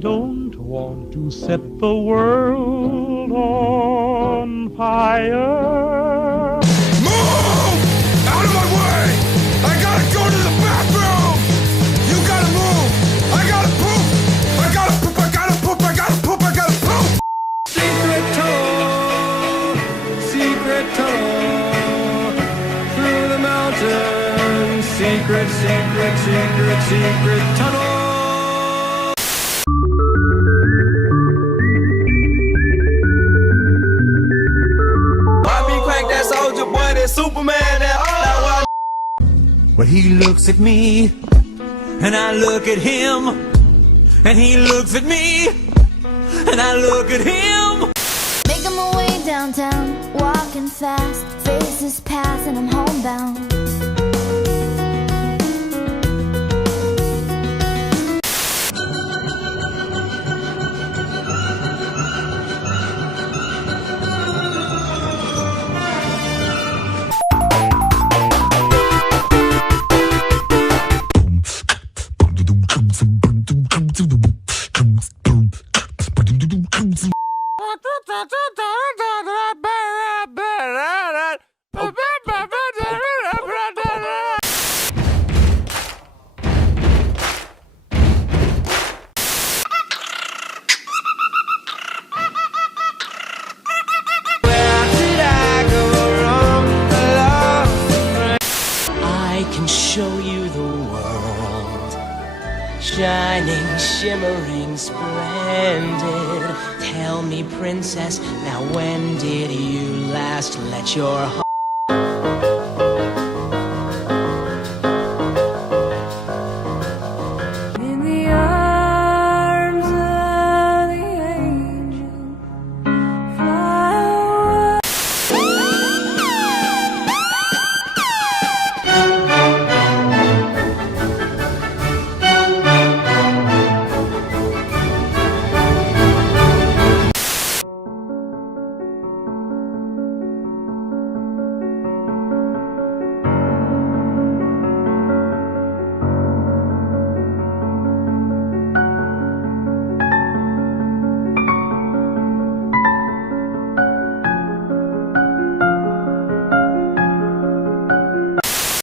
don't want to set the world on fire. Move! Out of my way! I gotta go to the bathroom! You gotta move! I gotta poop! I gotta poop! I gotta poop! I gotta poop! I gotta poop! Secret tunnel through the mountains. Secret tunnel. Soldier boy, that Superman, that all I want. Well, he looks at me, and I look at him, and he looks at me, and I look at him. Making my way downtown, walking fast, faces pass and I'm homebound. I can show you the world, shining, shimmering, splendid. Tell me, princess, now when did you last let your heart